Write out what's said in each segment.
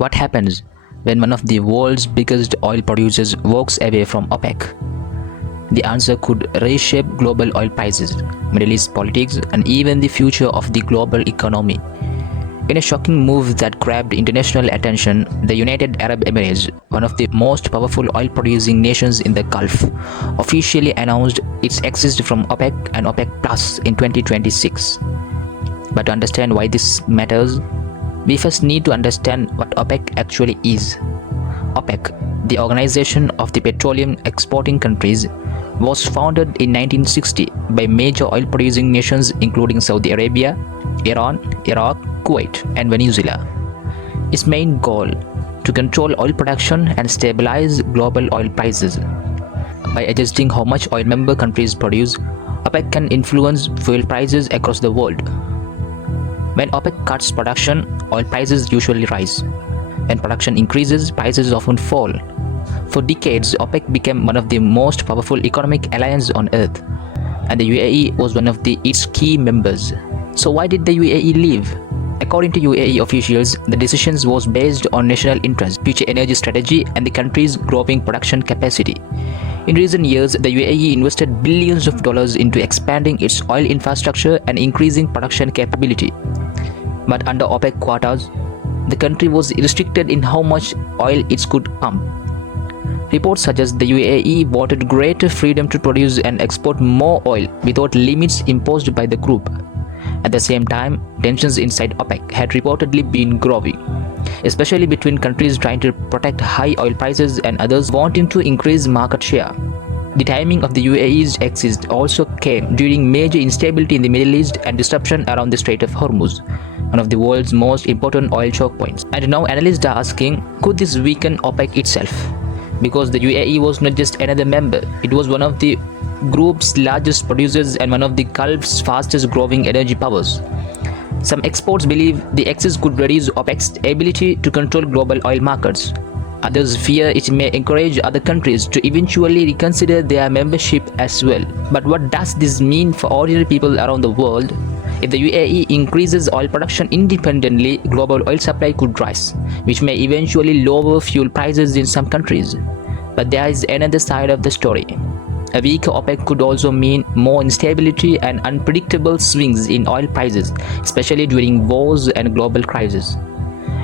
What happens when one of the world's biggest oil producers walks away from OPEC? The answer could reshape global oil prices, Middle East politics, and even the future of the global economy. In a shocking move that grabbed international attention, the United Arab Emirates, one of the most powerful oil-producing nations in the Gulf, officially announced its exit from OPEC and OPEC Plus in 2026. But to understand why this matters, we first need to understand what OPEC actually is. OPEC, the Organization of the Petroleum Exporting Countries, was founded in 1960 by major oil-producing nations including Saudi Arabia, Iran, Iraq, Kuwait, and Venezuela. Its main goal: to control oil production and stabilize global oil prices. By adjusting how much oil member countries produce, OPEC can influence fuel prices across the world. When OPEC cuts production, oil prices usually rise. When production increases, prices often fall. For decades, OPEC became one of the most powerful economic alliances on earth, and the UAE was one of its key members. So why did the UAE leave? According to UAE officials, the decision was based on national interest, future energy strategy, and the country's growing production capacity. In recent years, the UAE invested billions of dollars into expanding its oil infrastructure and increasing production capability. But under OPEC quotas, the country was restricted in how much oil it could pump. Reports suggest the UAE wanted greater freedom to produce and export more oil without limits imposed by the group. At the same time, tensions inside OPEC had reportedly been growing, especially between countries trying to protect high oil prices and others wanting to increase market share. The timing of the UAE's exit also came during major instability in the Middle East and disruption around the Strait of Hormuz, one of the world's most important oil choke points. And now analysts are asking, could this weaken OPEC itself? Because the UAE was not just another member, it was one of the group's largest producers and one of the Gulf's fastest growing energy powers. Some experts believe the exit could reduce OPEC's ability to control global oil markets. Others fear it may encourage other countries to eventually reconsider their membership as well. But what does this mean for ordinary people around the world? If the UAE increases oil production independently, global oil supply could rise, which may eventually lower fuel prices in some countries. But there is another side of the story. A weaker OPEC could also mean more instability and unpredictable swings in oil prices, especially during wars and global crises.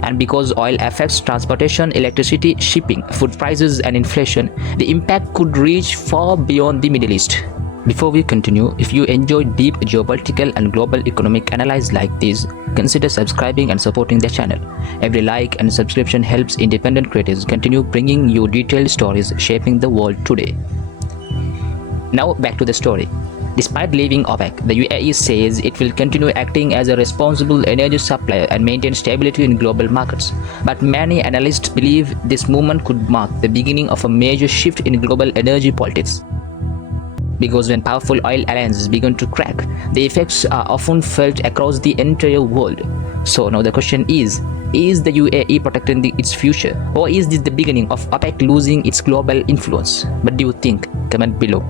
And because oil affects transportation, electricity, shipping, food prices, and inflation, the impact could reach far beyond the Middle East. Before we continue, if you enjoy deep geopolitical and global economic analysis like this, consider subscribing and supporting the channel. Every like and subscription helps independent creators continue bringing you detailed stories shaping the world today. Now back to the story. Despite leaving OPEC, the UAE says it will continue acting as a responsible energy supplier and maintain stability in global markets. But many analysts believe this movement could mark the beginning of a major shift in global energy politics. Because when powerful oil alliances begin to crack, the effects are often felt across the entire world. So now the question is the UAE protecting its future? Or is this the beginning of OPEC losing its global influence? What do you think? Comment below.